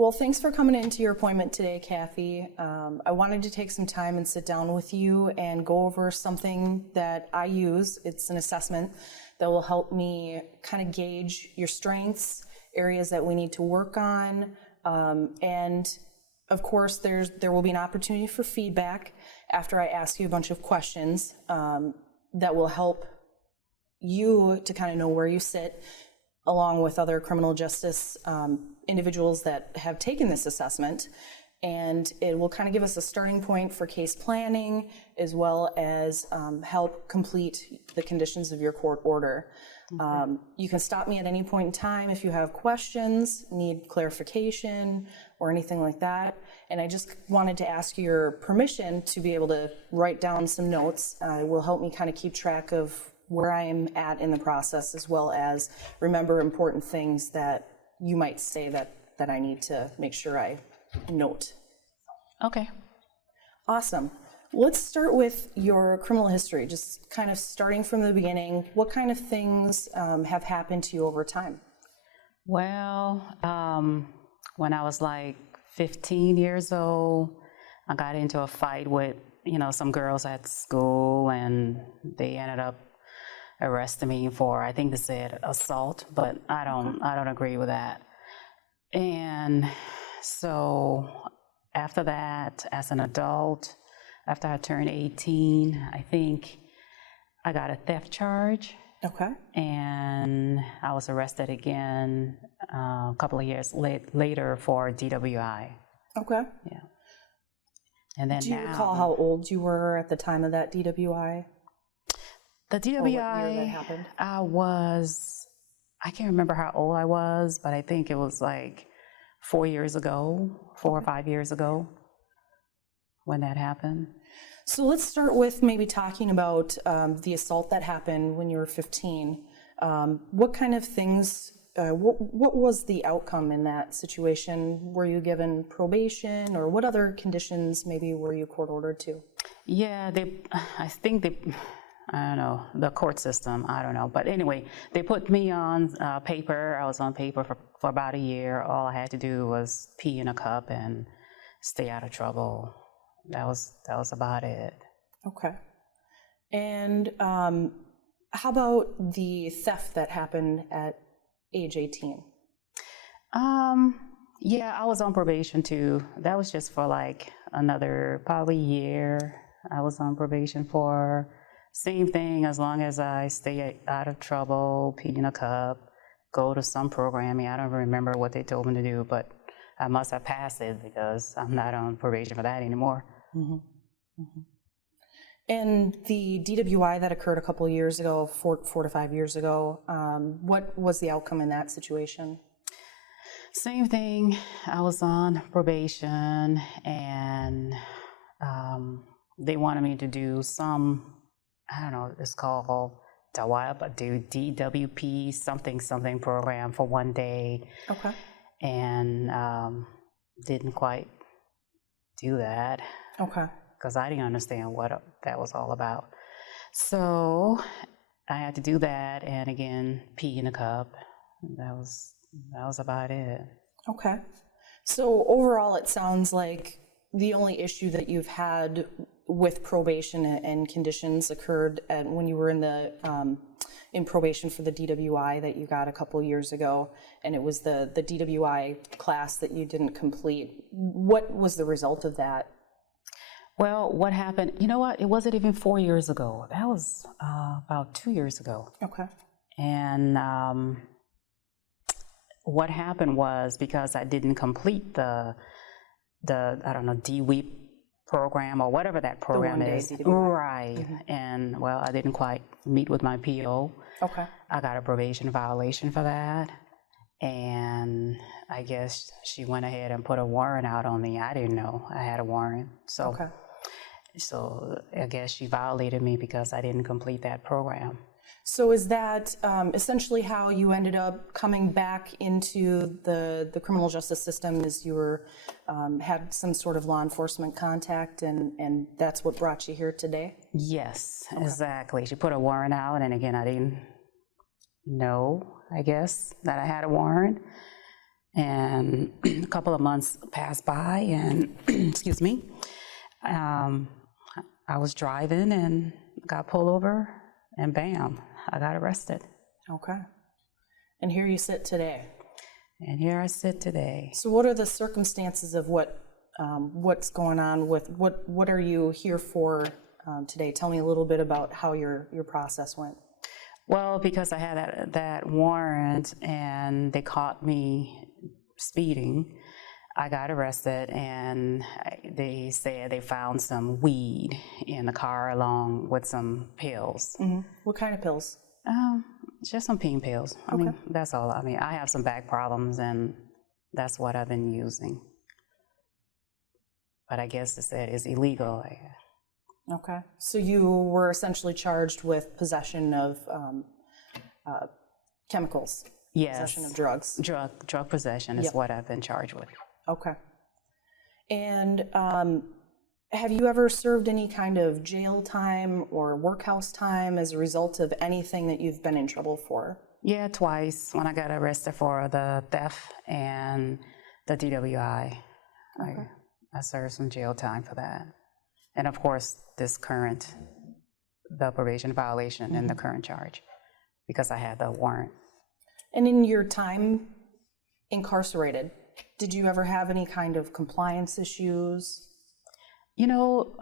Well, thanks for coming into your appointment today, Kathy. I wanted to take some time and sit down with you and go over something that I use. It's an assessment that will help me kind of gauge your strengths, areas that we need to work on, and of course there will be an opportunity for feedback after I ask you a bunch of questions that will help you to kind of know where you sit, along with other criminal justice individuals that have taken this assessment. And it will kind of give us a starting point for case planning, as well as help complete the conditions of your court order. Okay. You can stop me at any point in time if you have questions, need clarification, or anything like that. And I just wanted to ask your permission to be able to write down some notes. It will help me kind of keep track of where I am at in the process, as well as remember important things that you might say that I need to make sure I note. Okay. Awesome. Let's start with your criminal history, just kind of starting from the beginning. What kind of things have happened to you over time? Well, when I was like 15 years old, I got into a fight with, some girls at school, and they ended up arrested me for, I think they said assault, but I don't agree with that. And so after that, as an adult, after I turned 18, I think I got a theft charge. Okay. And I was arrested again a couple of years later for DWI. Okay. Yeah. And then do you recall how old you were at the time of that DWI? The DWI, what year that happened? I can't remember how old I was, but I think it was like 4 years ago, 4 or 5 years ago when that happened. So let's start with maybe talking about the assault that happened when you were 15. What kind of things, what was the outcome in that situation? Were you given probation, or what other conditions maybe were you court ordered to? Yeah, I don't know, the court system, I don't know. But anyway, they put me on paper. I was on paper for about a year. All I had to do was pee in a cup and stay out of trouble. That was about it. Okay. And how about the theft that happened at age 18? Yeah, I was on probation too. That was just for like another probably year. I was on probation for same thing, as long as I stay out of trouble, pee in a cup, go to some programming. I don't remember what they told me to do, but I must have passed it because I'm not on probation for that anymore. Mm-hmm. Mm-hmm. And the DWI that occurred a couple of years ago, 4 to 5 years ago, what was the outcome in that situation? Same thing. I was on probation, and they wanted me to do some, I don't know, it's called DWP something program for one day. Okay. And didn't quite do that. Okay. Because I didn't understand what that was all about. So I had to do that, and again, pee in a cup. That was about it. Okay. So overall, it sounds like the only issue that you've had with probation and conditions occurred when you were in probation for the DWI that you got a couple years ago, and it was the DWI class that you didn't complete. What was the result of that? Well, what happened, you know what, it wasn't even 4 years ago. That was about 2 years ago. Okay. And what happened was, because I didn't complete the I don't know, DWEEP program or whatever that program is. Right. Mm-hmm. And well, I didn't quite meet with my PO. Okay. I got a probation violation for that. And I guess she went ahead and put a warrant out on me. I didn't know I had a warrant. So, okay. So I guess she violated me because I didn't complete that program. So is that essentially how you ended up coming back into the criminal justice system, is you were, had some sort of law enforcement contact, and that's what brought you here today? Yes, okay. Exactly. She put a warrant out, and again, I didn't know, I guess, that I had a warrant. And a couple of months passed by, and excuse me, I was driving and got pulled over, and bam, I got arrested. Okay. And here you sit today. And here I sit today. So what are the circumstances of what's going on with, what are you here for today? Tell me a little bit about how your process went. Well, because I had that warrant and they caught me speeding, I got arrested, and they said they found some weed in the car along with some pills. Mm-hmm. What kind of pills? Just some pain pills. I mean, that's all. I mean, I have some back problems, and that's what I've been using. But I guess they said it's illegal. Okay. So you were essentially charged with possession of chemicals. Yes. Possession of drugs. Drug possession is what I've been charged with. Okay. And have you ever served any kind of jail time or workhouse time as a result of anything that you've been in trouble for? Yeah, twice, when I got arrested for the theft and the DWI. Okay. I served some jail time for that. And of course, the probation violation and the current charge, because I had the warrant. And in your time incarcerated, did you ever have any kind of compliance issues? You know,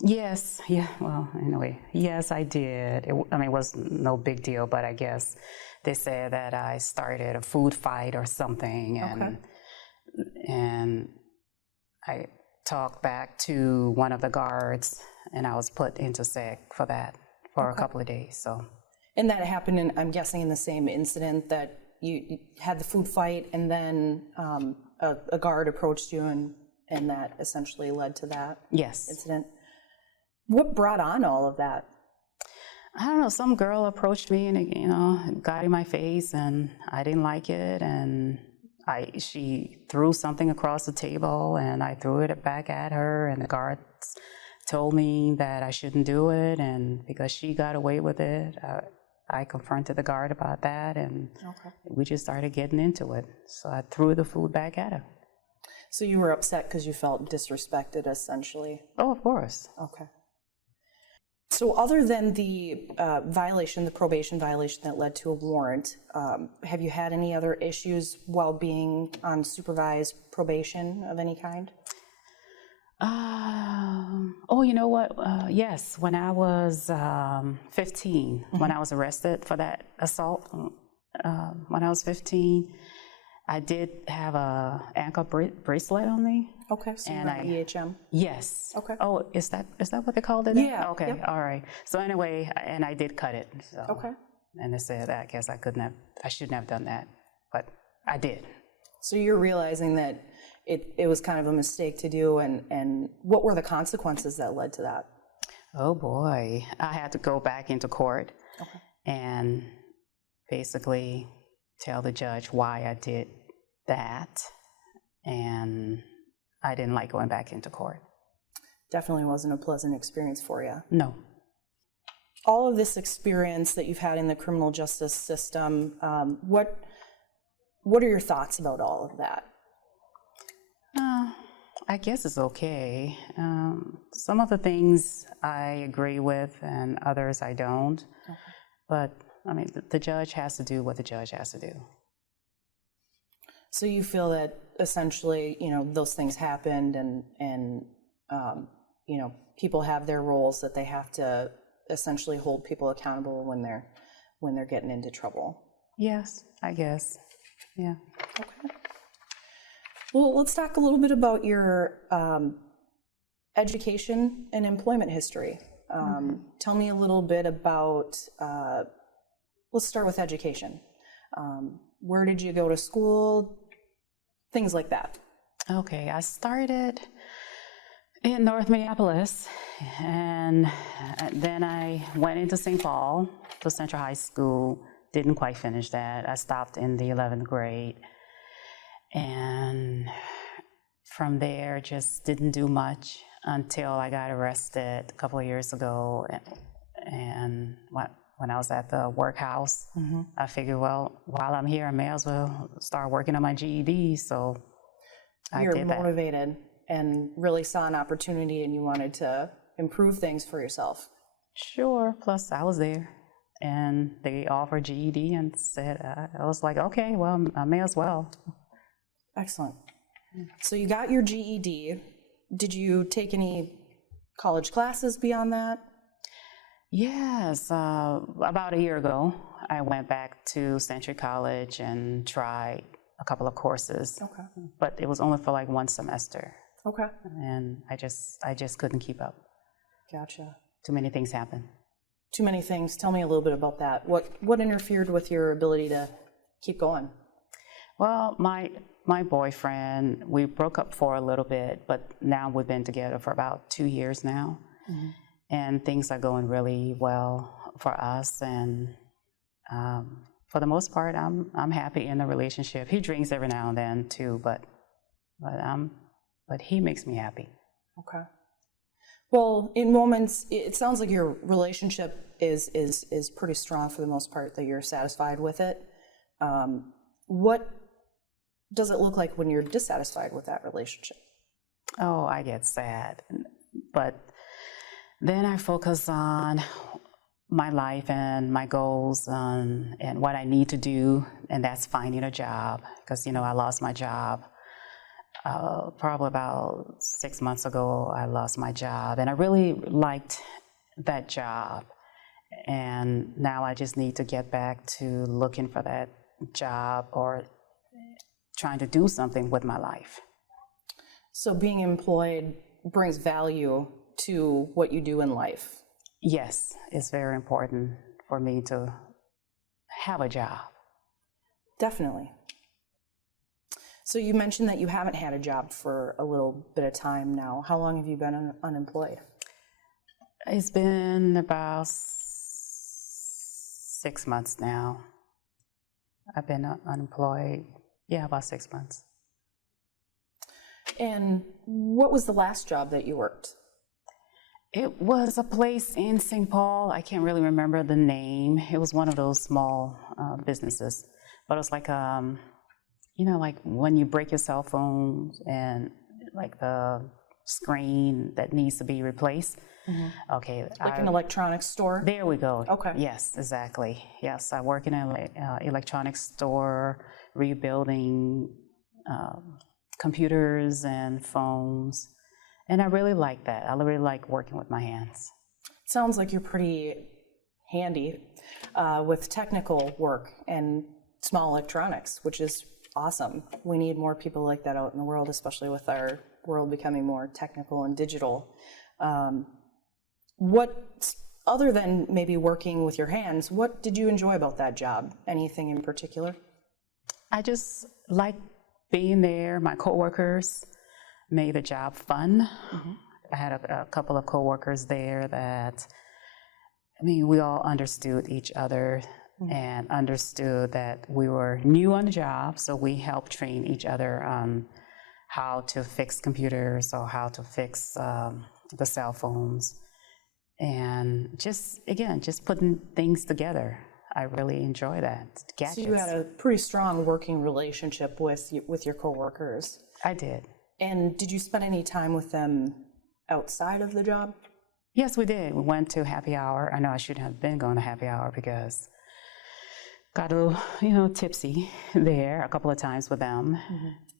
yes, well, anyway, yes, I did. It was no big deal, but I guess they said that I started a food fight or something, and I talked back to one of the guards, and I was put into sec for that for a couple of days, so. And that happened, I'm guessing, in the same incident that you had the food fight, and then a guard approached you, and that essentially led to that incident. What brought on all of that? I don't know. Some girl approached me and, got in my face, and I didn't like it. And she threw something across the table, and I threw it back at her. And the guards told me that I shouldn't do it. And because she got away with it, I confronted the guard about that, and we just started getting into it. So I threw the food back at her. So you were upset because you felt disrespected, essentially? Oh, of course. Okay. So other than the the probation violation that led to a warrant, have you had any other issues while being on supervised probation of any kind? You know what? Yes, when I was 15, when I was arrested for that assault, when I was 15, I did have a ankle bracelet on me. Okay, so you're on EHM? Yes. Okay. Oh, is that what they called it? Yeah. Okay, yep. All right. So anyway, and I did cut it. So. Okay. And they said, I guess I shouldn't have done that, but I did. So you're realizing that it was kind of a mistake to do, and what were the consequences that led to that? Oh boy, I had to go back into court and basically tell the judge why I did that, and I didn't like going back into court. Definitely wasn't a pleasant experience for you. No. All of this experience that you've had in the criminal justice system, what are your thoughts about all of that? I guess it's okay. Some of the things I agree with, and others I don't. But the judge has to do what the judge has to do. So you feel that essentially, those things happened, and people have their roles that they have to essentially hold people accountable when they're getting into trouble. Yes, I guess. Yeah. Okay. Well, let's talk a little bit about your education and employment history. Tell me a little bit about, let's start with education. Where did you go to school? Things like that. Okay, I started in North Minneapolis, and then I went into St. Paul to Central High School. Didn't quite finish that. I stopped in the 11th grade. And from there, just didn't do much until I got arrested a couple of years ago. And when I was at the workhouse. I figured, well, while I'm here, I may as well start working on my GED. So I You're did that. motivated and really saw an opportunity and you wanted to improve things for yourself. Sure. Plus, I was there, and they offered GED, and said, I was like, okay, well, I may as well. Excellent. So you got your GED. Did you take any college classes beyond that? Yes. About a year ago, I went back to Century College and tried a couple of courses. Okay. But it was only for like one semester, Okay. and I just couldn't keep up. Gotcha. Too many things happened. Too many things. Tell me a little bit about that. What interfered with your ability to keep going? Well, my boyfriend, we broke up for a little bit, but now we've been together for about 2 years now, and things are going really well for us. And for the most part, I'm happy in the relationship. He drinks every now and then too, but he makes me happy. Okay. Well, in moments, it sounds like your relationship is pretty strong for the most part, that you're satisfied with it. What does it look like when you're dissatisfied with that relationship? Oh, I get sad. But then I focus on my life and my goals and what I need to do, and that's finding a job. Because, I lost my job. Probably about 6 months ago, I lost my job, and I really liked that job. And now I just need to get back to looking for that job or trying to do something with my life. So being employed brings value to what you do in life. Yes, it's very important for me to have a job. Definitely. So you mentioned that you haven't had a job for a little bit of time now. How long have you been unemployed? It's been about 6 months now. I've been unemployed, about 6 months. And what was the last job that you worked? It was a place in St. Paul. I can't really remember the name. It was one of those small businesses. But it was like, like when you break your cell phone and like the screen that needs to be replaced. Okay. Like an electronics store? There we go. Okay. Yes, exactly. Yes, I work in an electronics store, rebuilding computers and phones. And I really like that. I really like working with my hands. Sounds like you're pretty handy with technical work and small electronics, which is awesome. We need more people like that out in the world, especially with our world becoming more technical and digital. What, other than maybe working with your hands, what did you enjoy about that job? Anything in particular? I just like being there. My coworkers made the job fun. I had a couple of coworkers there that, we all understood each other and understood that we were new on the job, so we helped train each other on how to fix computers or how to fix the cell phones. And just putting things together. I really enjoy that. Gadgets. So you had a pretty strong working relationship with your coworkers. I did. And did you spend any time with them outside of the job? Yes, we did. We went to happy hour. I know I shouldn't have been going to happy hour because got a little, tipsy there a couple of times with them.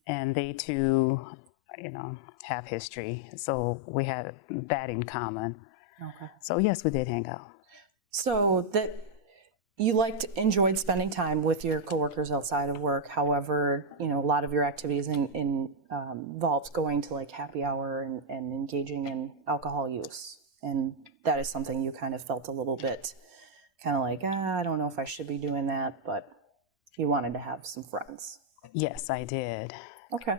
And they too, have history. So we had that in common. Okay. So yes, we did hang out. So that you enjoyed spending time with your coworkers outside of work. However, a lot of your activities involves going to like happy hour and engaging in alcohol use. And that is something you kind of felt a little bit kind of like, I don't know if I should be doing that, but you wanted to have some friends. Yes, I did. Okay.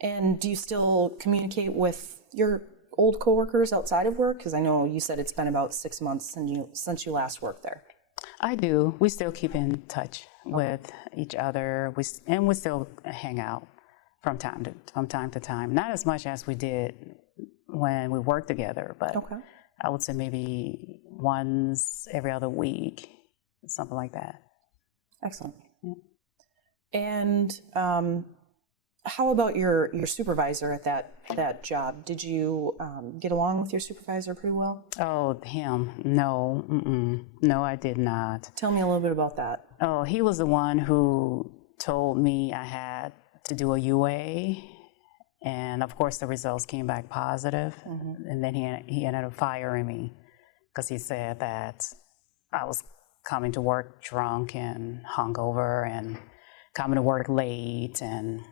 And do you still communicate with your old coworkers outside of work? Because I know you said it's been about 6 months since you last worked there. I do. We still keep in touch with each other. We still hang out from time to time. Not as much as we did when we worked together, but I would say maybe once every other week, something like that. Excellent. Yeah. And how about your supervisor at that job? Did you get along with your supervisor pretty well? Oh, him? No, no, I did not. Tell me a little bit about that. Oh, he was the one who told me I had to do a UA, and of course the results came back positive, and then he ended up firing me because he said that I was coming to work drunk and hungover and coming to work late, and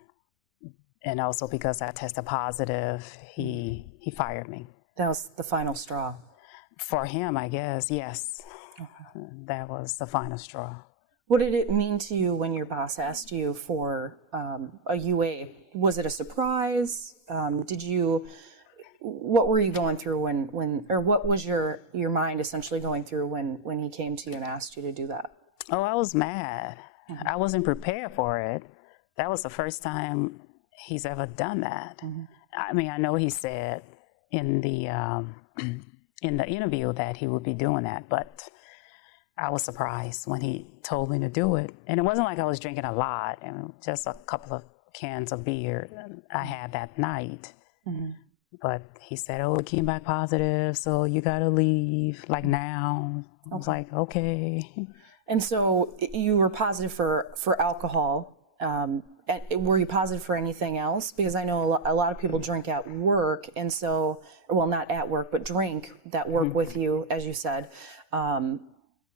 also because I tested positive, he fired me. That was the final straw. For him, I guess, yes. Okay. That was the final straw. What did it mean to you when your boss asked you for a UA? Was it a surprise? What were you going through or what was your mind essentially going through when he came to you and asked you to do that? Oh, I was mad. I wasn't prepared for it. That was the first time he's ever done that. I mean, I know he said in the interview that he would be doing that, but I was surprised when he told me to do it. And it wasn't like I was drinking a lot, just a couple of cans of beer I had that night. But he said, oh, it came back positive, so you gotta leave, like now. I was like, okay. And so you were positive for alcohol. Were you positive for anything else? Because I know a lot of people drink at work, and so, well, not at work, but drink that work with you, as you said.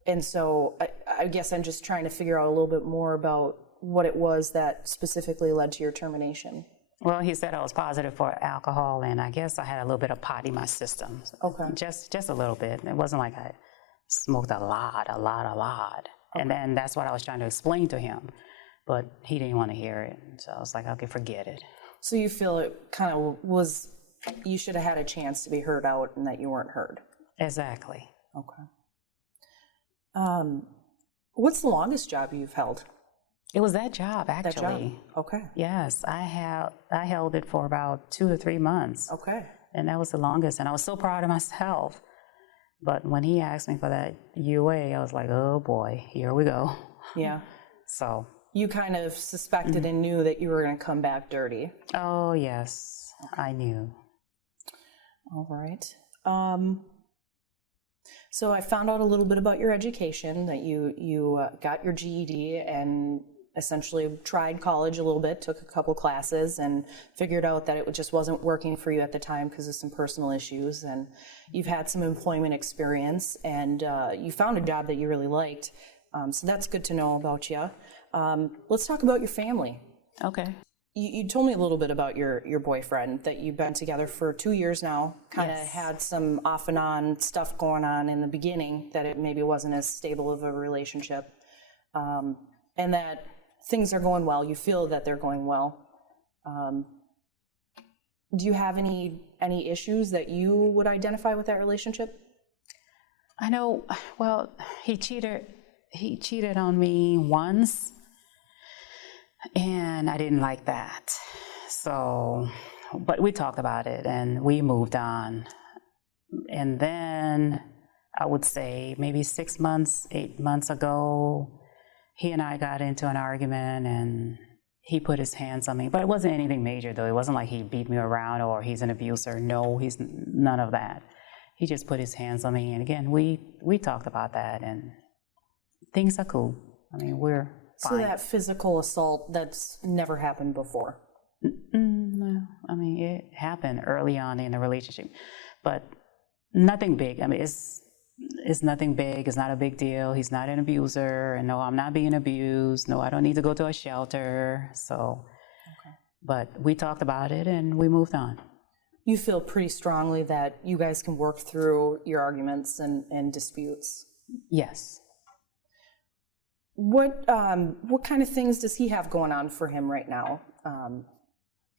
And so I guess I'm just trying to figure out a little bit more about what it was that specifically led to your termination. Well, he said I was positive for alcohol, and I guess I had a little bit of pot in my system. Okay. Just a little bit. It wasn't like I smoked a lot. Okay. And then that's what I was trying to explain to him, but he didn't want to hear it. So I was like, okay, forget it. So you feel it kind of was, you should have had a chance to be heard out and that you weren't heard? Exactly. Okay. What's the longest job you've held? It was that job, actually. That job? Okay. Yes, I held it for about 2 to 3 months. Okay. And that was the longest, and I was so proud of myself. But when he asked me for that UA, I was like, oh boy, here we go. Yeah. So. You kind of suspected and knew that you were going to come back dirty. Oh, yes, I knew. All right. So I found out a little bit about your education, that you got your GED and essentially tried college a little bit, took a couple classes, and figured out that it just wasn't working for you at the time because of some personal issues. And you've had some employment experience, and you found a job that you really liked. So that's good to know about you. Let's talk about your family. Okay. You told me a little bit about your boyfriend, that you've been together for 2 years now, kind of had some off and on stuff going on in the beginning, that it maybe wasn't as stable of a relationship, and that things are going well. You feel that they're going well. Do you have any issues that you would identify with that relationship? I know, well, he cheated on me once. And I didn't like that. So, but we talked about it and we moved on. And then I would say maybe 6 months, 8 months ago, he and I got into an argument and he put his hands on me. But it wasn't anything major though. It wasn't like he beat me around or he's an abuser. No, he's none of that. He just put his hands on me. And again, we talked about that and things are cool. I mean, we're fine. So that physical assault, that's never happened before? No, I mean, it happened early on in the relationship, but nothing big. I mean, it's nothing big. It's not a big deal. He's not an abuser, and no, I'm not being abused. No, I don't need to go to a shelter. So, but we talked about it and we moved on. You feel pretty strongly that you guys can work through your arguments and disputes? Yes. What kind of things does he have going on for him right now?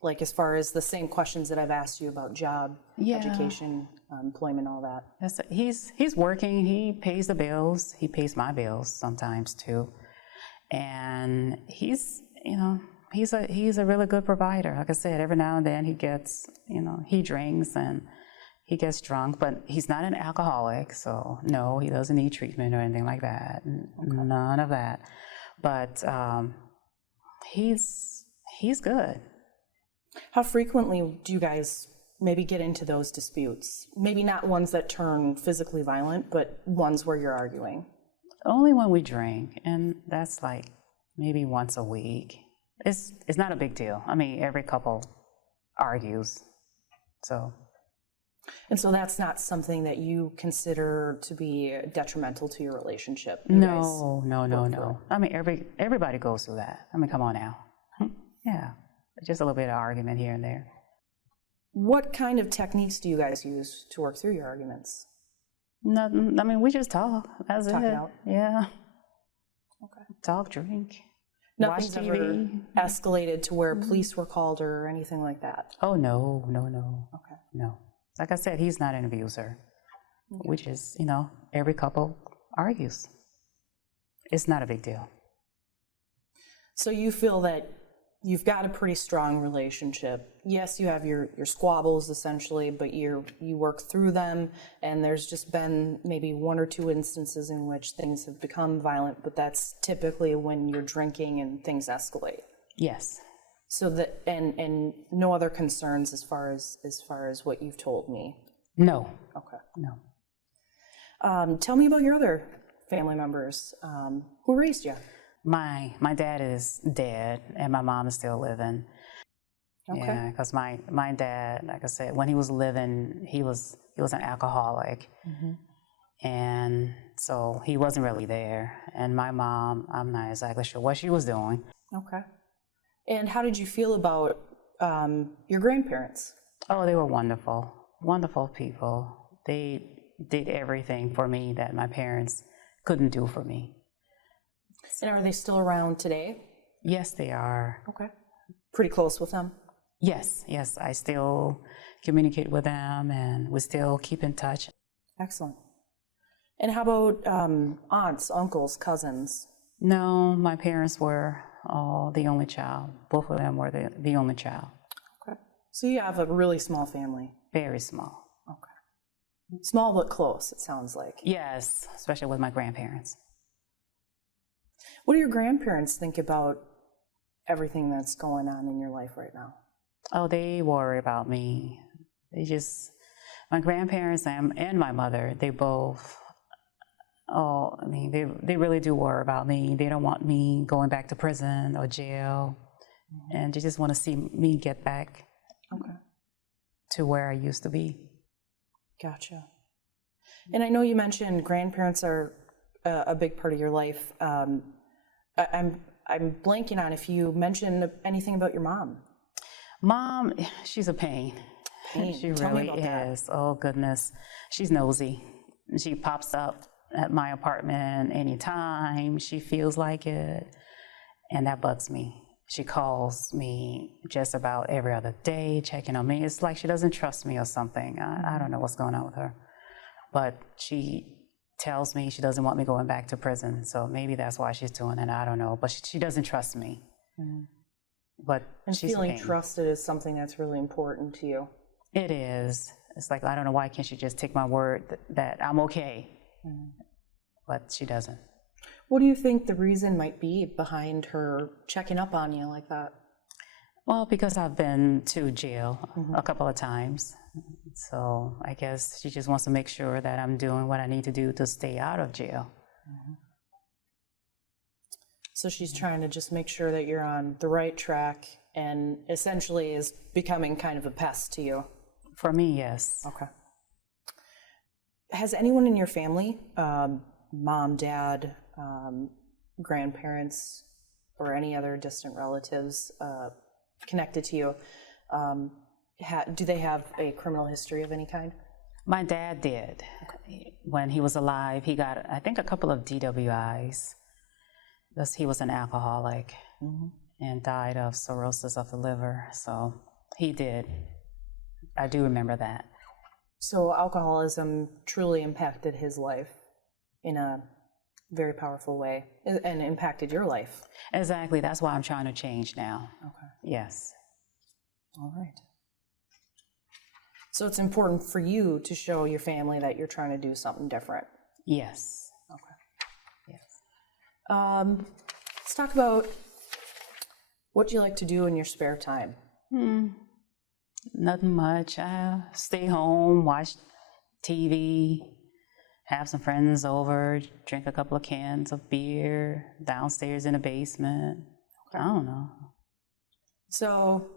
Like as far as the same questions that I've asked you about job, education, employment, all that. He's working. He pays the bills. He pays my bills sometimes too, and he's a really good provider. Like I said, every now and then he gets, he drinks and he gets drunk, but he's not an alcoholic, so no, he doesn't need treatment or anything like that. None of that. But he's good. How frequently do you guys maybe get into those disputes? Maybe not ones that turn physically violent, but ones where you're arguing. Only when we drink, and that's like maybe once a week. It's not a big deal. I mean, every couple argues, so. And so that's not something that you consider to be detrimental to your relationship? No. I mean, everybody goes through that. I mean, come on now. Yeah, just a little bit of argument here and there. What kind of techniques do you guys use to work through your arguments? Nothing. I mean, we just talk. That's Talk it. it out? Yeah. Okay. Talk, drink, Nothing's watch ever TV. escalated to where police were called or anything like that? Oh, no. Okay. No. Like I said, he's not an abuser, which is, every couple argues. It's not a big deal. So you feel that you've got a pretty strong relationship. Yes, you have your squabbles essentially, but you work through them, and there's just been maybe one or two instances in which things have become violent, but that's typically when you're drinking and things escalate. Yes. So that and no other concerns as far as what you've told me. No. Okay. No. Tell me about your other family members. Who raised you? My dad is dead, and my mom is still living. Okay. Yeah, because my dad, like I said, when he was living, he was an alcoholic, and so he wasn't really there. And my mom, I'm not exactly sure what she was doing. Okay. And how did you feel about your grandparents? Oh, they were wonderful, wonderful people. They did everything for me that my parents couldn't do for me. And are they still around today? Yes, they are. Okay. Pretty close with them? Yes, I still communicate with them, and we still keep in touch. Excellent. And how about aunts, uncles, cousins? No, my parents were the only child. Both of them were the only child. Okay. So you have a really small family? Very small. Okay. Small but close, it sounds like. Yes, especially with my grandparents. What do your grandparents think about everything that's going on in your life right now? Oh, they worry about me. My grandparents and my mother, they both, they really do worry about me. They don't want me going back to prison or jail, and they just want to see me get back to where I used to be. Gotcha. And I know you mentioned grandparents are a big part of your life. I'm blanking on if you mentioned anything about your mom. Mom, she's a pain. She Tell me really about that. is. Oh, goodness. She's nosy. She pops up at my apartment anytime she feels like it, and that bugs me. She calls me just about every other day, checking on me. It's like she doesn't trust me or something. I don't know what's going on with her. But she tells me she doesn't want me going back to prison, so maybe that's why she's doing it. I don't know, but she doesn't trust me. But And she's feeling a pain. trusted is something that's really important to you. It is. It's like, I don't know, why can't she just take my word that I'm okay? But she doesn't. What do you think the reason might be behind her checking up on you like that? Well, because I've been to jail a couple of times. So I guess she just wants to make sure that I'm doing what I need to do to stay out of jail. So she's trying to just make sure that you're on the right track and essentially is becoming kind of a pest to you. For me, yes. Okay. Has anyone in your family, mom, dad, grandparents, or any other distant relatives connected to you, do they have a criminal history of any kind? My dad did. When he was alive, he got, I think, a couple of DWIs. Because he was an alcoholic and died of cirrhosis of the liver. So he did. I do remember that. So alcoholism truly impacted his life in a very powerful way and impacted your life. Exactly. That's why I'm trying to change now. Okay. Yes. All right. So it's important for you to show your family that you're trying to do something different. Yes. Okay. Yes. Let's talk about what you like to do in your spare time. Nothing much. I stay home, watch TV, have some friends over, drink a couple of cans of beer downstairs in the basement. I don't know. So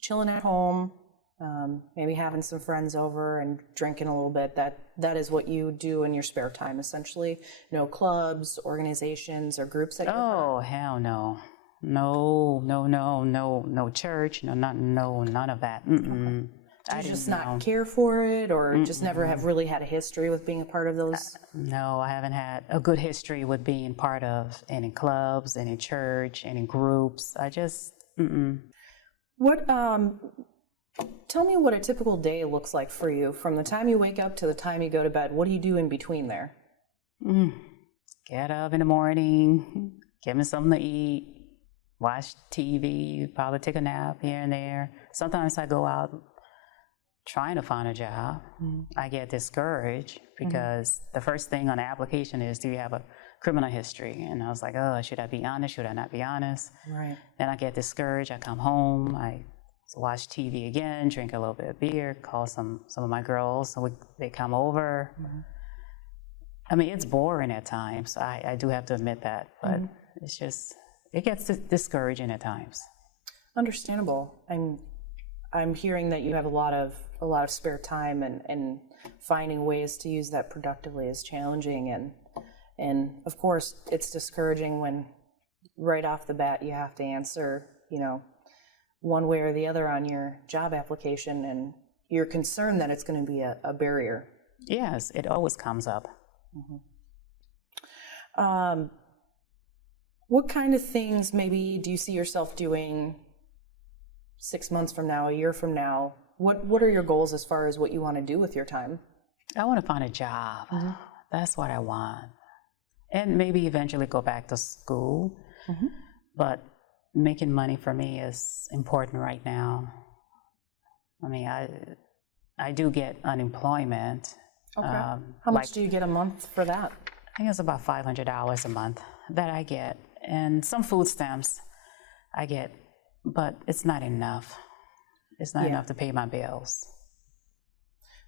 chilling at home, maybe having some friends over and drinking a little bit, that is what you do in your spare time, essentially. No clubs, organizations, or groups that you're part of? Oh, hell no. No church, none of that. Do you just not care for it, or just never have really had a history with being a part of those? No, I haven't had a good history with being part of any clubs, any church, any groups. I just, What, tell me what a typical day looks like for you, from the time you wake up to the time you go to bed. What do you do in between there? Get up in the morning, give me something to eat, watch TV, probably take a nap here and there. Sometimes I go out trying to find a job. I get discouraged because the first thing on the application is, do you have a criminal history? And I was like, oh, should I be honest? Should I not be honest? Right. Then I get discouraged. I come home. I watch TV again, drink a little bit of beer, call some of my girls. So they come over. I mean, it's boring at times. I do have to admit that. But it's just, it gets discouraging at times. Understandable. I'm hearing that you have a lot of spare time, and finding ways to use that productively is challenging, and of course it's discouraging when right off the bat you have to answer, one way or the other on your job application, and you're concerned that it's going to be a barrier. Yes, it always comes up. What kind of things maybe do you see yourself doing 6 months from now, a year from now? What are your goals as far as what you want to do with your time? I want to find a job. That's what I want. And maybe eventually go back to school. But making money for me is important right now. I mean, I do get unemployment. Okay. How much do you get a month for that? I think it's about $500 a month that I get. And some food stamps I get, but it's not enough. It's not enough to pay my bills.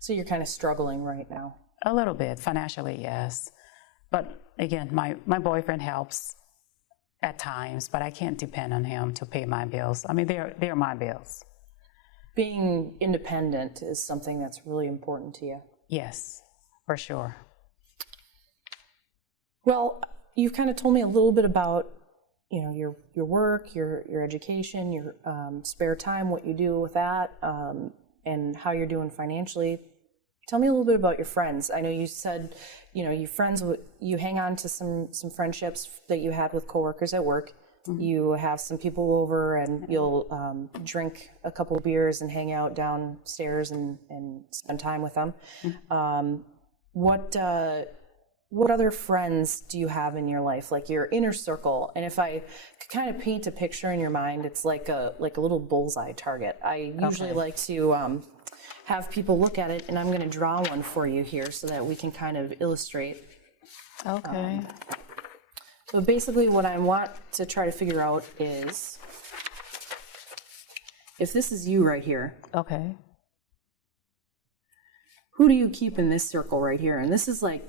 So you're kind of struggling right now? A little bit, financially, yes. But again, my boyfriend helps at times, but I can't depend on him to pay my bills. I mean, they're my bills. Being independent is something that's really important to you. Yes, for sure. Well, you've kind of told me a little bit about, your work, your education, your spare time, what you do with that, and how you're doing financially. Tell me a little bit about your friends. I know you said, your friends, you hang on to some friendships that you had with coworkers at work. You have some people over, and you'll drink a couple of beers and hang out downstairs and spend time with them. What other friends do you have in your life, like your inner circle? And if I could kind of paint a picture in your mind, it's like a little bullseye target. I usually like to have people look at it, and I'm going to draw one for you here so that we can kind of illustrate. Okay. So basically what I want to try to figure out is, if this is you right here, Okay. who do you keep in this circle right here? And this is like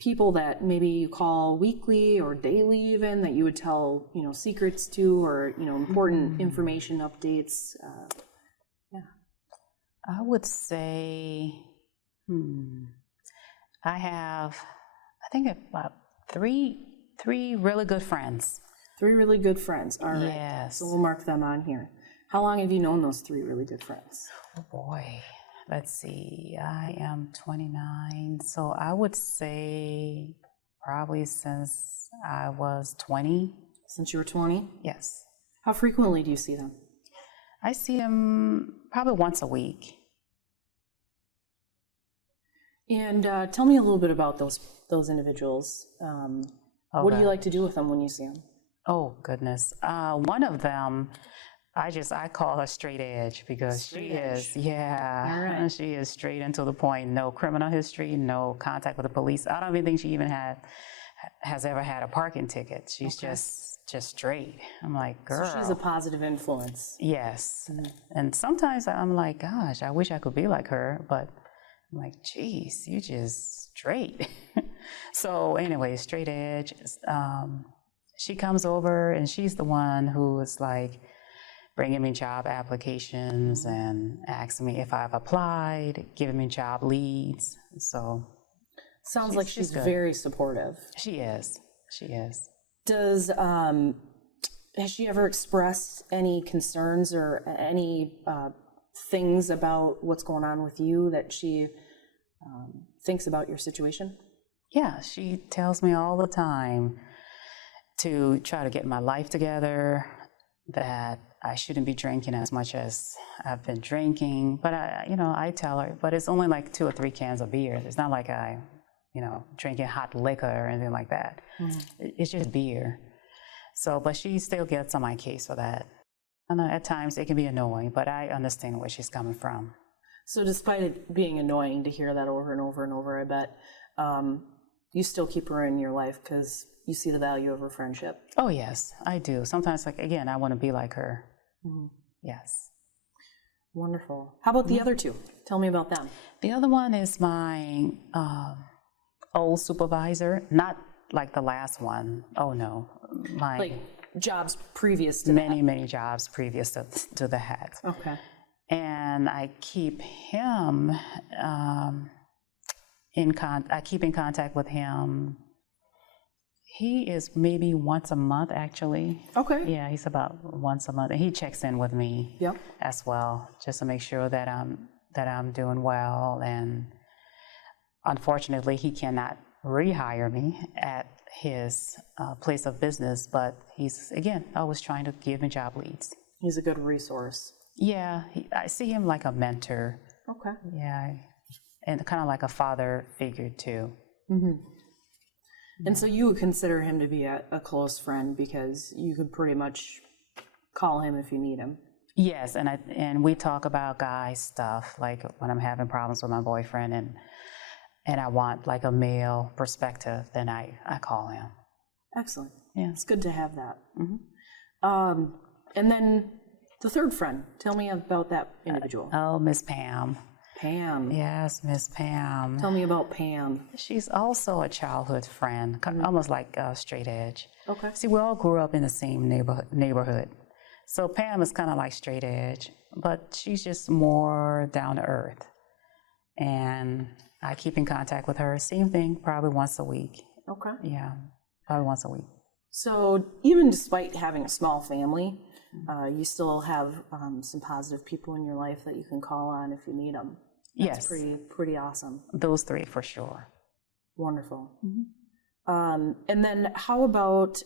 people that maybe you call weekly or daily even, that you would tell, secrets to, or, important information updates. I would say, I have, I think about three really good friends. 3 really good friends. All right. Yes. So we'll mark them on here. How long have you known those 3 really good friends? Oh boy. Let's see. I am 29, so I would say probably since I was 20. Since you were 20? Yes. How frequently do you see them? I see them probably once a week. And tell me a little bit about those individuals. What do you like to do with them when you see them? Oh, goodness. One of them, I call her straight edge because Straight she edge. is, yeah, All right. she is straight and to the point. No criminal history, no contact with the police. I don't even think she even has ever had a parking ticket. She's Okay. just straight. I'm like, So girl. she's a positive influence. Yes. And sometimes I'm like, gosh, I wish I could be like her, but I'm like, geez, you just straight. So anyway, straight edge. She comes over and she's the one who is like bringing me job applications and asking me if I've applied, giving me job leads. So Sounds like she's good. very supportive. She is. She is. Does has she ever expressed any concerns or any things about what's going on with you that she thinks about your situation? Yeah, she tells me all the time to try to get my life together, that I shouldn't be drinking as much as I've been drinking. But I tell her, but it's only like 2 or 3 cans of beer. It's not like I, drinking hot liquor or anything like that. It's just beer. So, but she still gets on my case for that. I know at times it can be annoying, but I understand where she's coming from. So despite it being annoying to hear that over and over and over, I bet you still keep her in your life because you see the value of her friendship. Oh, yes, I do. Sometimes, again, I want to be like her. Yes. Wonderful. How about the other two? Tell me about them. The other one is my old supervisor, not like the last one. Oh, no. Like jobs previous to many jobs previous to that. Okay. And I keep him I keep in contact with him. He is maybe once a month, actually. Okay. Yeah, he's about once a month, and he checks in with me as well, just to make sure that I'm doing well. And unfortunately, he cannot rehire me at his place of business, but he's again always trying to give me job leads. He's a good resource. Yeah, I see him like a mentor. Okay. Yeah, and kind of like a father figure too. And so you would consider him to be a close friend because you could pretty much call him if you need him. Yes, and we talk about guy stuff, like when I'm having problems with my boyfriend and I want like a male perspective, then I call him. Excellent. Yeah. It's good to have that. And then the third friend, tell me about that individual. Oh, Miss Pam. Pam. Yes, Miss Pam. Tell me about Pam. She's also a childhood friend, almost like straight edge. Okay. See, we all grew up in the same neighborhood. So Pam is kind of like straight edge, but she's just more down to earth. And I keep in contact with her. Same thing, probably once a week. Okay. Yeah, probably once a week. So even despite having a small family, you still have some positive people in your life that you can call on if you need them. That's pretty awesome. Those 3 for sure. Wonderful. And then how about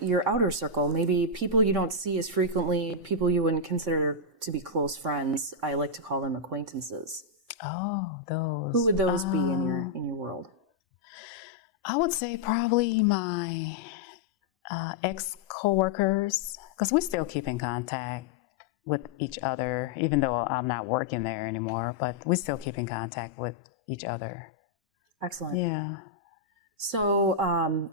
your outer circle? Maybe people you don't see as frequently, people you wouldn't consider to be close friends. I like to call them acquaintances. Oh, those. Who would those be in your world? I would say probably my ex-coworkers, because we still keep in contact with each other, even though I'm not working there anymore, but we still keep in contact with each other. Excellent. Yeah. So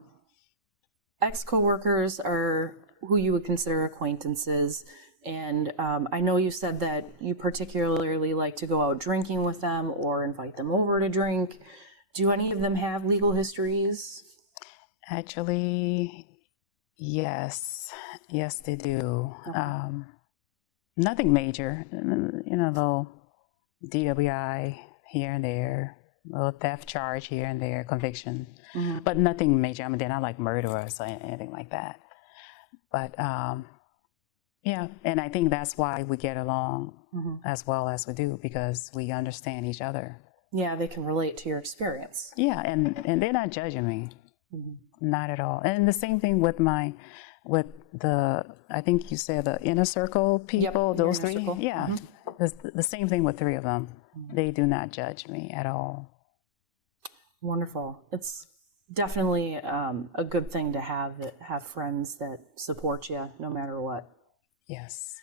ex-coworkers are who you would consider acquaintances, and I know you said that you particularly like to go out drinking with them or invite them over to drink. Do any of them have legal histories? Actually, yes. Yes, they do. Nothing major, though DWI here and there, a little theft charge here and there, conviction, but nothing major. I mean, they're not like murderers or anything like that. But yeah, and I think that's why we get along as well as we do, because we understand each other. Yeah, they can relate to your experience. Yeah, and they're not judging me, not at all. And the same thing with I think you said the inner circle people, Yep, those inner 3. circle. Yeah, the same thing with 3 of them. They do not judge me at all. Wonderful. It's definitely a good thing to have friends that support you no matter what. Yes.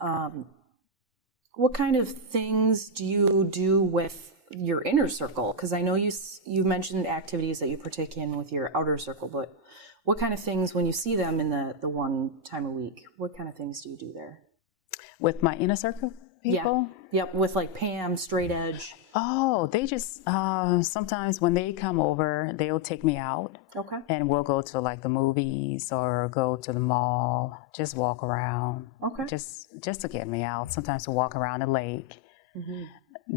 What kind of things do you do with your inner circle? Because I know you mentioned activities that you partake in with your outer circle, but what kind of things, when you see them in the one time a week, what kind of things do you do there? With my inner circle people? Yeah. Yep, with like Pam, Straight Edge. Oh, they just, sometimes when they come over, they'll take me out. Okay. And we'll go to like the movies or go to the mall, just walk around. Okay. Just to get me out. Sometimes to walk around the lake. Mm-hmm.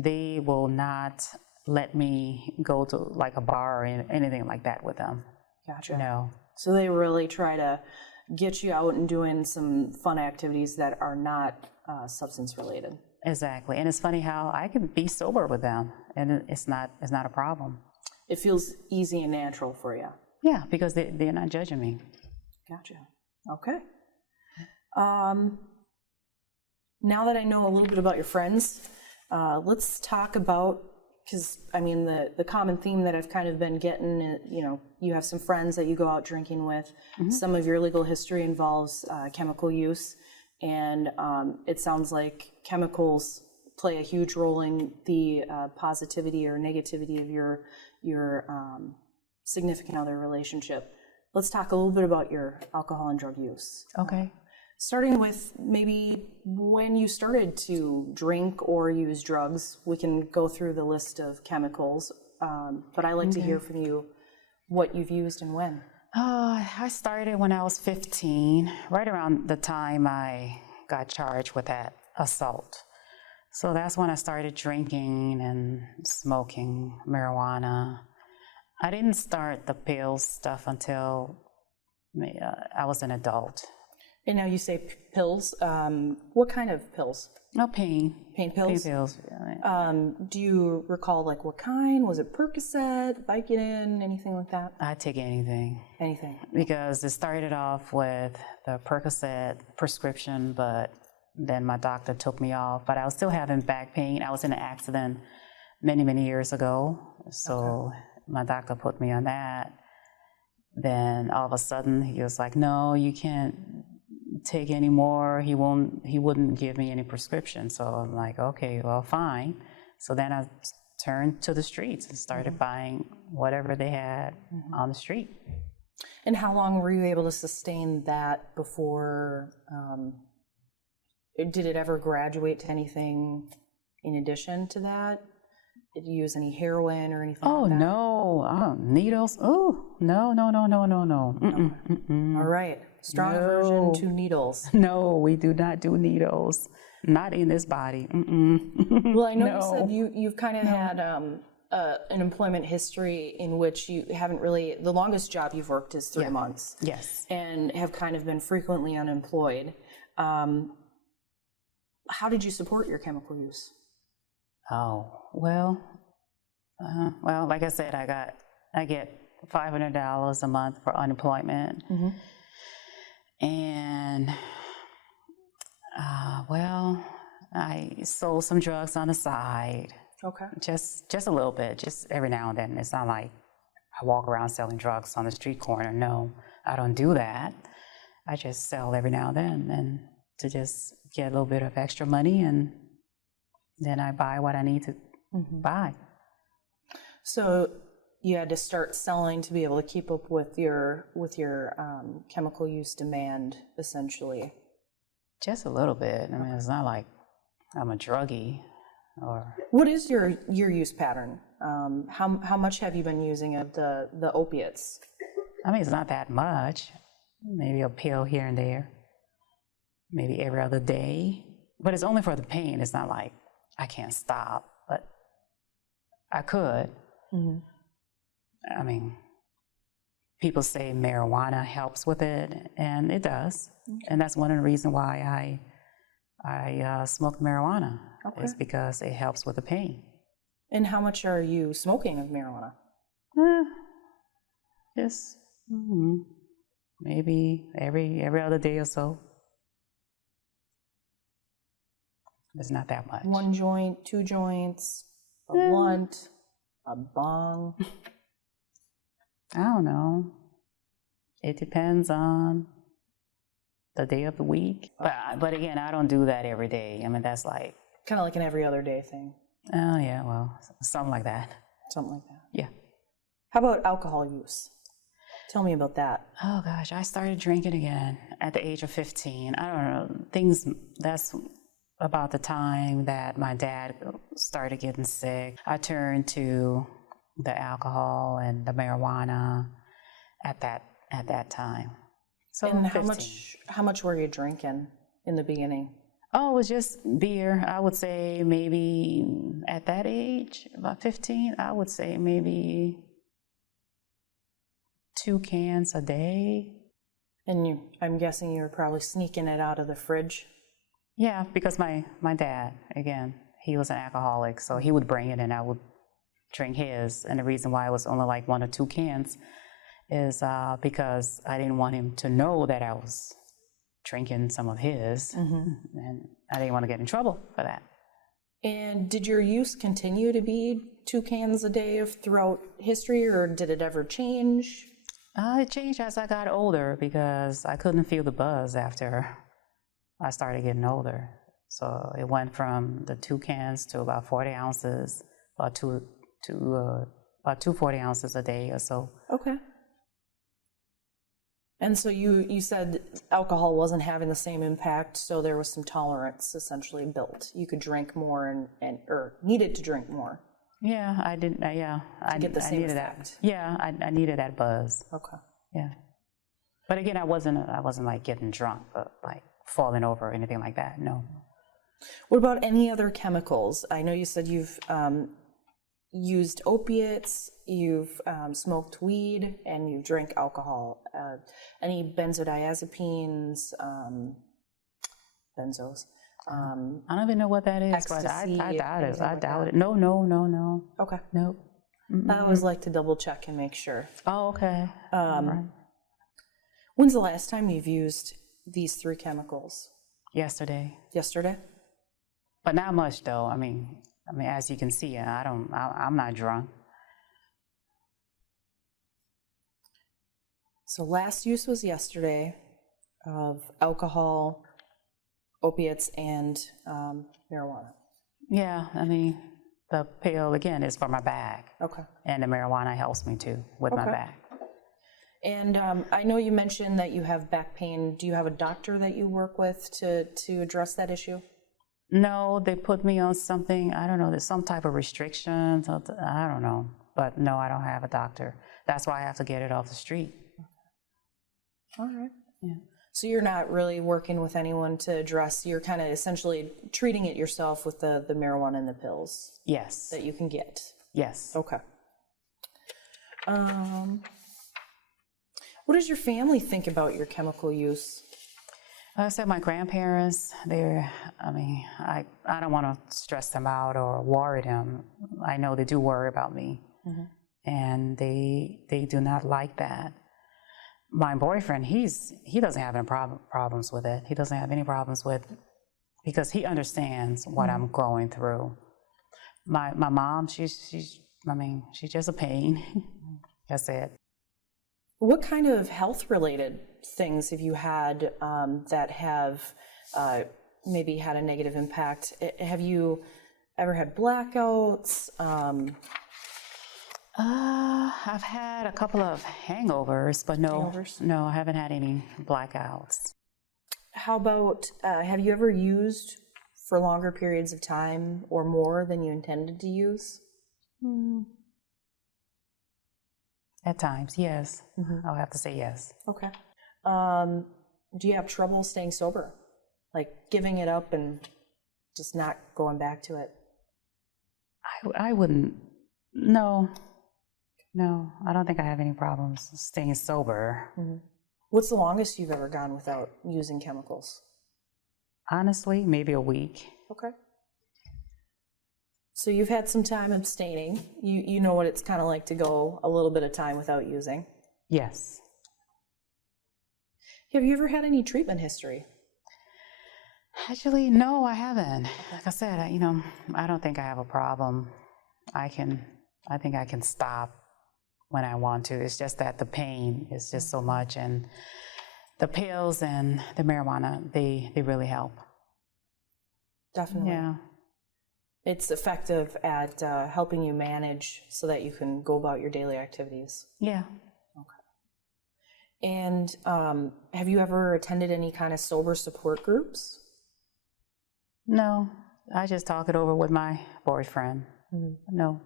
They will not let me go to like a bar or anything like that with them. Gotcha. No. So they really try to get you out and doing some fun activities that are not substance related. Exactly. And it's funny how I can be sober with them and it's not a problem. It feels easy and natural for you. Yeah, because they're not judging me. Gotcha. Okay. Now that I know a little bit about your friends, let's talk about, because I mean the common theme that I've kind of been getting, you have some friends that you go out drinking with. Mm-hmm. Some of your legal history involves chemical use, and it sounds like chemicals play a huge role in the positivity or negativity of your significant other relationship. Let's talk a little bit about your alcohol and drug use. Okay. Starting with maybe when you started to drink or use drugs. We can go through the list of chemicals, but I like to hear from you what you've used and when. I started when I was 15, right around the time I got charged with that assault. So that's when I started drinking and smoking marijuana. I didn't start the pills stuff until I was an adult. And now you say pills. What kind of pills? No, pain. Pain pills? Pain pills. Do you recall like what kind? Was it Percocet, Vicodin, anything like that? I'd take anything. Anything. Because it started off with the Percocet prescription, but then my doctor took me off. But I was still having back pain. I was in an accident many, many years ago. So my doctor put me on that. Then all of a sudden he was like, no, you can't take any more. He wouldn't give me any prescription. So I'm like, okay, well, fine. So then I turned to the streets and started buying whatever they had on the street. And how long were you able to sustain that before, did it ever graduate to anything in addition to that? Did you use any heroin or anything like that? No. Needles? Oh, no. All right. Strong aversion to needles. No, we do not do needles. Not in this body. Well, I know you said you've kind of had an employment history in which you haven't really, the longest job you've worked is 3 months. Yes. And have kind of been frequently unemployed. How did you support your chemical use? Oh, well, like I said, I get $500 a month for unemployment. Mm-hmm. And, I sold some drugs on the side. Okay. Just a little bit, just every now and then. It's not like I walk around selling drugs on the street corner. No, I don't do that. I just sell every now and then and to just get a little bit of extra money, and then I buy what I need to buy. So you had to start selling to be able to keep up with your chemical use demand, essentially. Just a little bit. I mean, it's not like I'm a druggie. Or what is your use pattern? How much have you been using of the opiates? I mean, it's not that much. Maybe a pill here and there. Maybe every other day. But it's only for the pain. It's not like I can't stop, but I could. Mm-hmm. I mean, people say marijuana helps with it, and it does. Okay. And that's one of the reasons why I smoke marijuana. Okay. Is because it helps with the pain. And how much are you smoking of marijuana? Just maybe every other day or so. It's not that much. 1 joint, 2 joints, a blunt, a bong. I don't know. It depends on the day of the week. But again, I don't do that every day. I mean, that's like, Kind of like an every other day thing, oh yeah, well, something like that. something like that. Yeah. How about alcohol use? Tell me about that. Oh gosh, I started drinking again at the age of 15. I don't know, that's about the time that my dad started getting sick. I turned to the alcohol and the marijuana at that time. So And 15. how much were you drinking in the beginning? Oh, it was just beer. I would say maybe at that age, about 15, I would say maybe 2 cans a day. And I'm guessing you were probably sneaking it out of the fridge. Yeah, because my dad, again, he was an alcoholic, so he would bring it and I would drink his. And the reason why it was only like 1 or 2 cans is because I didn't want him to know that I was drinking some of his, and I didn't want to get in trouble for that. And did your use continue to be 2 cans a day throughout history, or did it ever change? It changed as I got older because I couldn't feel the buzz after I started getting older. So it went from the 2 cans to about 40 ounces, about two 40 ounces a day or so. Okay. And so you said alcohol wasn't having the same impact, so there was some tolerance essentially built. You could drink more or needed to drink more. Yeah, I didn't. I get the same needed effect. that. Yeah, I needed that buzz. Okay. Yeah, but again, I wasn't like getting drunk, but like falling over or anything like that. No. What about any other chemicals? I know you said you've used opiates, you've smoked weed, and you've drank alcohol. Any benzodiazepines, benzos? I don't even know what that is, Ecstasy, but I doubt it. anything I like doubt that? it. No. Okay. Nope. I always like to double check and make sure. Oh, okay. All right. When's the last time you've used these 3 chemicals? Yesterday, Yesterday? but not much though. I mean, as you can see, I'm not drunk. So last use was yesterday of alcohol, opiates, and marijuana. Yeah, I mean, the pill again is for my back, Okay. and the marijuana helps me too with my Okay. back. And I know you mentioned that you have back pain. Do you have a doctor that you work with to address that issue? No, they put me on something. I don't know. There's some type of restrictions. I don't know, but no, I don't have a doctor. That's why I have to get it off the street. All right. Yeah. So you're not really working with anyone to address, you're kind of essentially treating it yourself with the marijuana and the pills Yes. that you can get. Yes. Okay. What does your family think about your chemical use? I said my grandparents, I don't want to stress them out or worry them. I know they do worry about me, and they do not like that. My boyfriend, he doesn't have any problems with it. He doesn't have any problems with, because he understands what I'm going through. My mom, she's just a pain. That's it. What kind of health-related things have you had that have maybe had a negative impact? Have you ever had blackouts? I've had a couple of hangovers, but no, I haven't had any blackouts. How about, have you ever used for longer periods of time or more than you intended to use? At times, yes. I'll have to say yes. Okay. Do you have trouble staying sober? Like giving it up and just not going back to it? I wouldn't, no, I don't think I have any problems staying sober. What's the longest you've ever gone without using chemicals? Honestly, maybe a week. Okay. So you've had some time abstaining. You know what it's kind of like to go a little bit of time without using. Yes. Have you ever had any treatment history? Actually, no, I haven't. Like I said, I don't think I have a problem. I think I can stop when I want to. It's just that the pain is just so much, and the pills and the marijuana, they really help. Definitely. Yeah. It's effective at helping you manage so that you can go about your daily activities. Yeah. And have you ever attended any kind of sober support groups? No, I just talk it over with my boyfriend. No.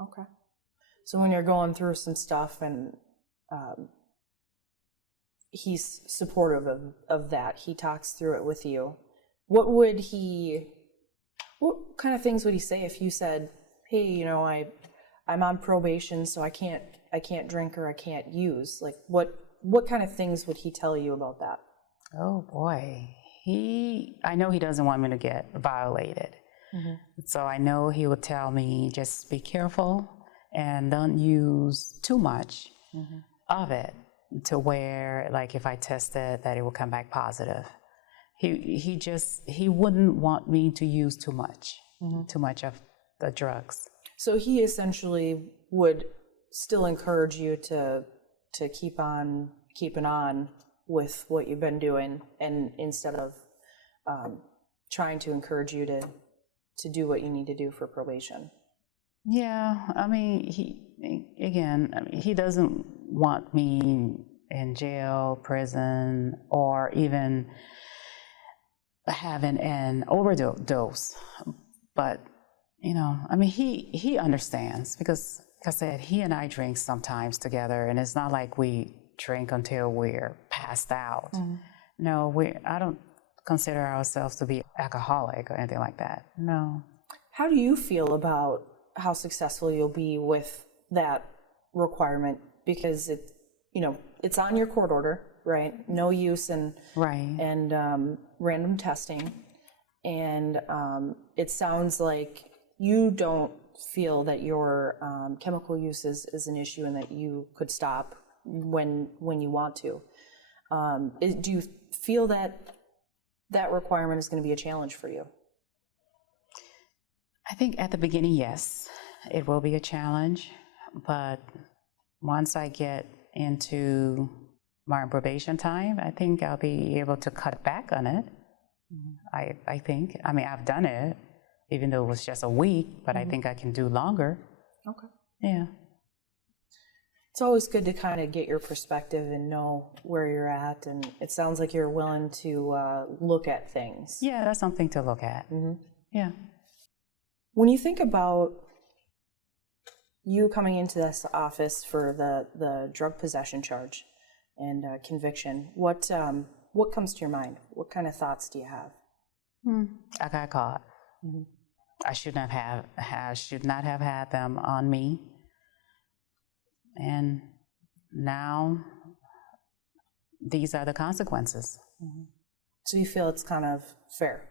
Okay. So when you're going through some stuff and he's supportive of that, he talks through it with you, what kind of things would he say if you said, hey, you know, I'm on probation, so I can't drink or I can't use? Like what kind of things would he tell you about that? Oh boy. I know he doesn't want me to get violated. So I know he would tell me just be careful and don't use too much of it to where, like, if I test it, that it will come back positive. He wouldn't want me to use too much of the drugs. So he essentially would still encourage you to keep on keeping on with what you've been doing, and instead of trying to encourage you to do what you need to do for probation. Yeah, I mean, he doesn't want me in jail, prison, or even having an overdose. But, you know, I mean, he understands because, like I said, he and I drink sometimes together, and it's not like we drink until we're passed out. No, I don't consider ourselves to be alcoholic or anything like that. No. How do you feel about how successful you'll be with that requirement? Because it's on your court order, right? No use and random testing, and it sounds like you don't feel that your chemical use is an issue and that you could stop when you want to. Do you feel that requirement is going to be a challenge for you? I think at the beginning, yes, it will be a challenge. But once I get into my probation time, I think I'll be able to cut back on it. I think. I mean, I've done it, even though it was just a week, but I think I can do longer. Okay. Yeah. It's always good to kind of get your perspective and know where you're at, and it sounds like you're willing to look at things. Yeah, that's something to look at. Yeah. When you think about you coming into this office for the drug possession charge and conviction, what comes to your mind? What kind of thoughts do you have? I got caught. I should not have had them on me. And now these are the consequences. So you feel it's kind of fair?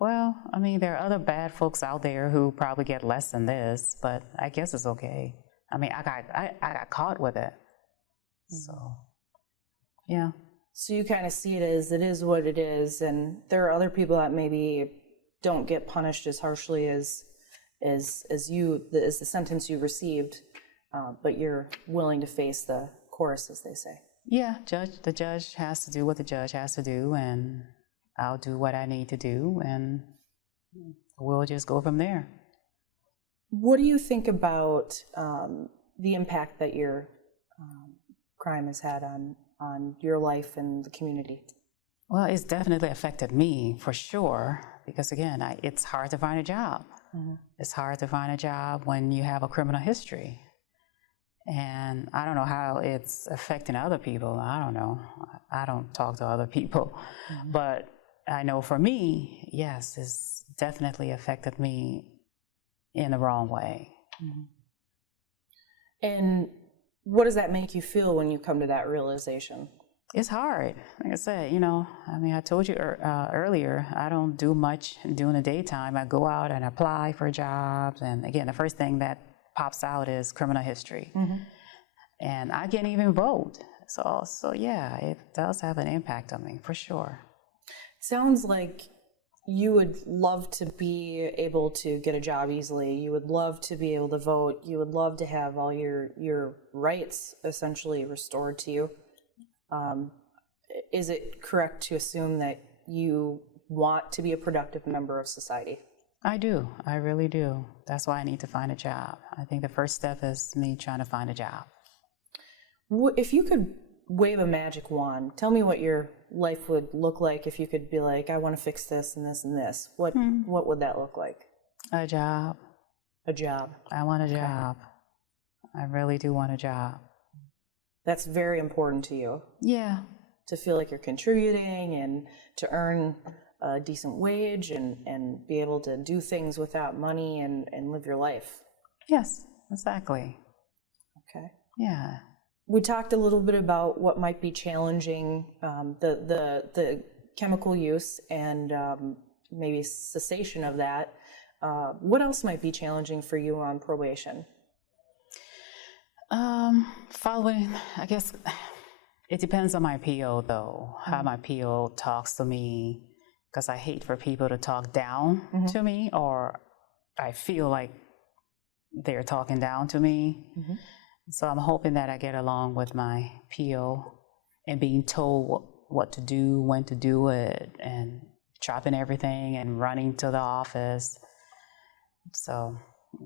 Well, I mean, there are other bad folks out there who probably get less than this, but I guess it's okay. I mean, I got caught with it. So, yeah. So you kind of see it as it is what it is, and there are other people that maybe don't get punished as harshly as the sentence you received, but you're willing to face the course, as they say. Yeah, the judge has to do what the judge has to do, and I'll do what I need to do, and we'll just go from there. What do you think about the impact that your crime has had on your life and the community? Well, it's definitely affected me, for sure, because, again, it's hard to find a job. It's hard to find a job when you have a criminal history. And I don't know how it's affecting other people. I don't know. I don't talk to other people. But I know for me, yes, it's definitely affected me in the wrong way. And what does that make you feel when you come to that realization? It's hard. Like I said, I mean, I told you earlier, I don't do much during the daytime. I go out and apply for jobs. And again, the first thing that pops out is criminal history. And I can't even vote. So yeah, it does have an impact on me, for sure. Sounds like you would love to be able to get a job easily. You would love to be able to vote. You would love to have all your rights essentially restored to you. is it correct to assume that you want to be a productive member of society? I do. I really do. That's why I need to find a job. I think the first step is me trying to find a job. If you could wave a magic wand, tell me what your life would look like if you could be like, I want to fix this and this and this. What would that look like? A job. A job. I want a job. I really do want a job. That's very important to you. Yeah. To feel like you're contributing and to earn a decent wage and be able to do things without money and live your life. Yes, exactly. Okay. Yeah. We talked a little bit about what might be challenging, the chemical use and maybe cessation of that. What else might be challenging for you on probation? Following, I guess, it depends on my PO though, how my PO talks to me, because I hate for people to talk down to me, or I feel like they're talking down to me. So I'm hoping that I get along with my PO and being told what to do, when to do it, and dropping everything and running to the office. So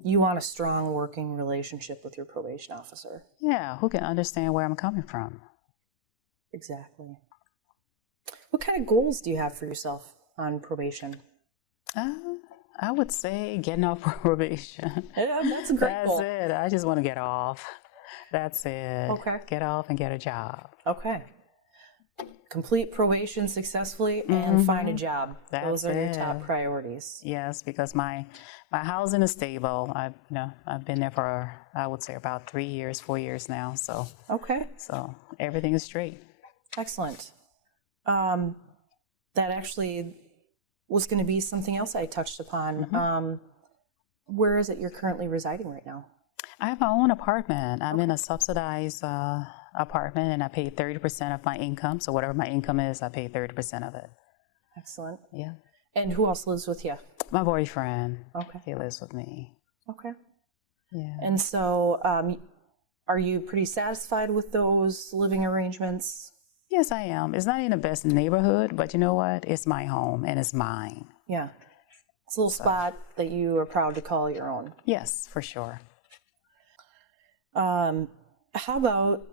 you want a strong working relationship with your probation officer. Yeah, who can understand where I'm coming from. Exactly. What kind of goals do you have for yourself on probation? I would say getting off probation. Yeah, that's a great goal. That's it. I just want to get off. That's it. Okay. Get off and get a job. Okay. Complete probation successfully and find a job. Those are your top priorities. Yes, because my housing is stable. I've been there for, I would say, about 3 years, 4 years now. So okay. So everything is straight. Excellent. That actually was going to be something else I touched upon. Where is it you're currently residing right now? I have my own apartment. I'm in a subsidized apartment, and I pay 30% of my income. So whatever my income is, I pay 30% of it. Excellent. Yeah. And who else lives with you? My boyfriend. Okay. He lives with me. Okay. Yeah. And so are you pretty satisfied with those living arrangements? Yes, I am. It's not in the best neighborhood, but you know what? It's my home, and it's mine. Yeah. It's a little spot that you are proud to call your own. Yes, for sure. How about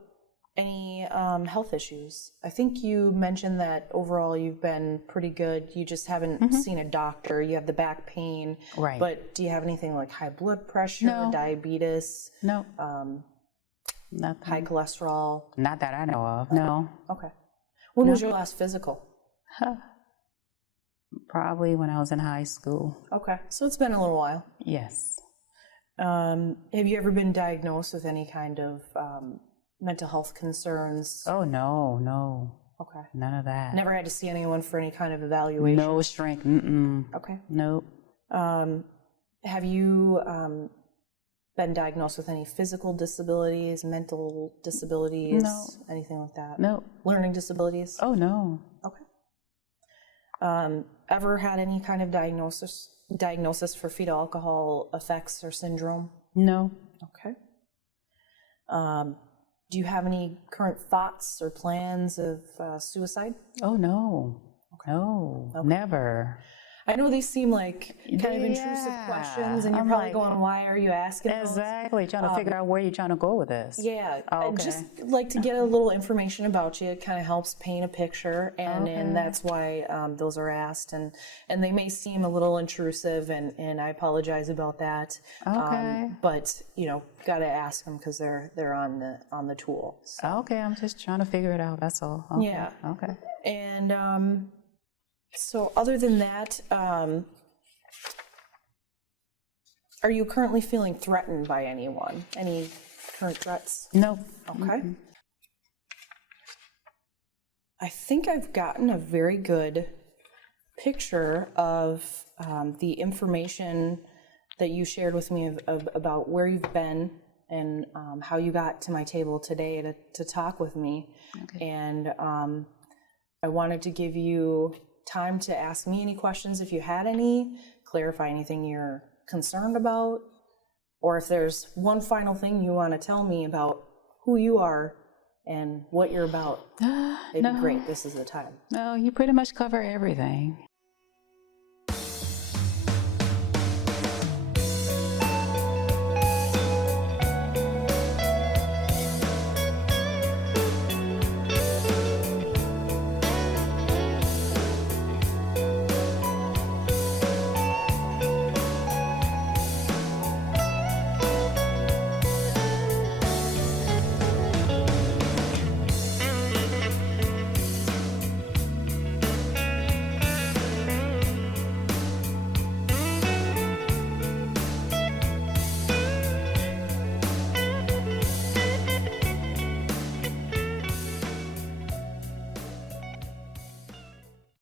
any health issues? I think you mentioned that overall you've been pretty good. You just haven't seen a doctor. You have the back pain. Right. But do you have anything like high blood pressure, diabetes? No. Nothing. High cholesterol? Not that I know of, no. Okay. When was your last physical? Probably when I was in high school. Okay. So it's been a little while. Yes. Have you ever been diagnosed with any kind of mental health concerns? Oh, no. Okay. None of that. Never had to see anyone for any kind of evaluation? No shrink. Mm-mm. Okay. Nope. Have you been diagnosed with any physical disabilities, mental disabilities? No. Anything like that? No. Learning disabilities? Oh, no. Okay. Ever had any kind of diagnosis for fetal alcohol effects or syndrome? No. Okay. Do you have any current thoughts or plans of suicide? Oh, no. Okay. No. Okay. Never. I know these seem like kind of intrusive questions, and you're probably going, why are you asking those? Exactly, trying to figure out where you're trying to go with this. Yeah, I'd just like to get a little information about you. It kind of helps paint a picture, and that's why those are asked. And they may seem a little intrusive, and I apologize about that. Okay. But, got to ask them because they're on the tool. So. Okay, I'm just trying to figure it out, that's all. Okay. Yeah. Okay. And so other than that, are you currently feeling threatened by anyone? Any current threats? No. Okay. I think I've gotten a very good picture of the information that you shared with me about where you've been and how you got to my table today to talk with me. Okay. And I wanted to give you time to ask me any questions if you had any, clarify anything you're concerned about, or if there's one final thing you want to tell me about who you are and what you're about, it'd be great. This is the time. No, you pretty much cover everything.